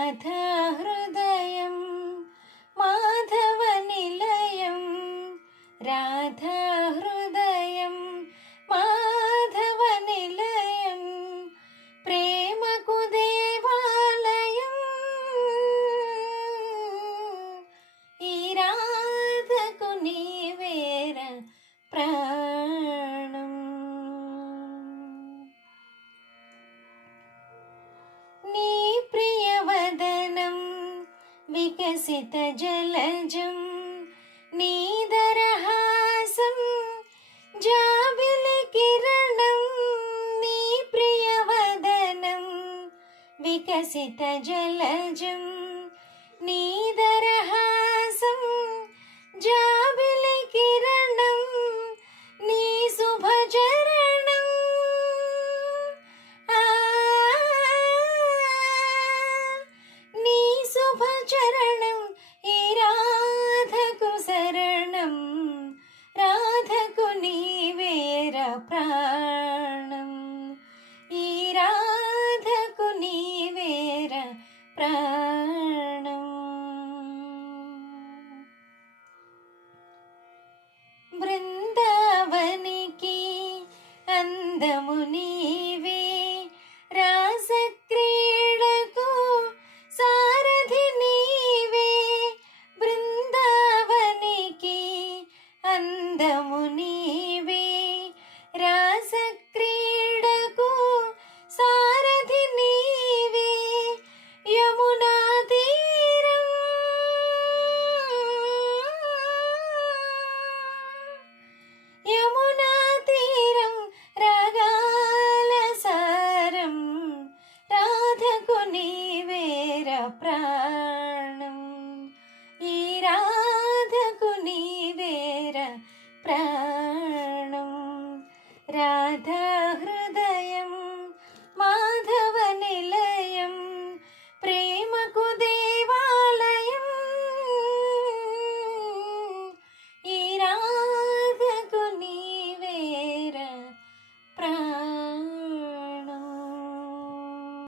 రాధా హృదయం మాధవ నిలయం, రాధా హృదయం మాధవ నిలయం, ప్రేమకు దేవాలయం ఈ రాధకు నీవేర ప్రాణం. నీ ప్రియవదనం వికసిత జలజం, నీదరహాసం జాబిలి కిరణం. నీ ప్రియవదనం వికసిత జలజం, నీదరహాసం జాబిలి కిరణం, నీ శుభచరణం నీ శుభచరణం ఈ రాధకు శరణం, రాధకు నీవేర ప్రాణం, ఈ రాధకు నీవేర ప్రాణం. బృందావనికి అందము నీవే, రాసక్రీడకు సారథి నీవే. బృందావనికి అందము నీవే, రాసక్రీడకు సారథి నీవే. యమునా తీరం యమునా తీరం రాగాల సారం, రాధకు నీవేర ప్రాణం, ఈ రాధకు నీవేర ప్రాణం. రాధా హృదయం మాధవ నిలయం, ప్రేమకు దేవాలయం ఈ రాధకు నీవేర ప్రాణం.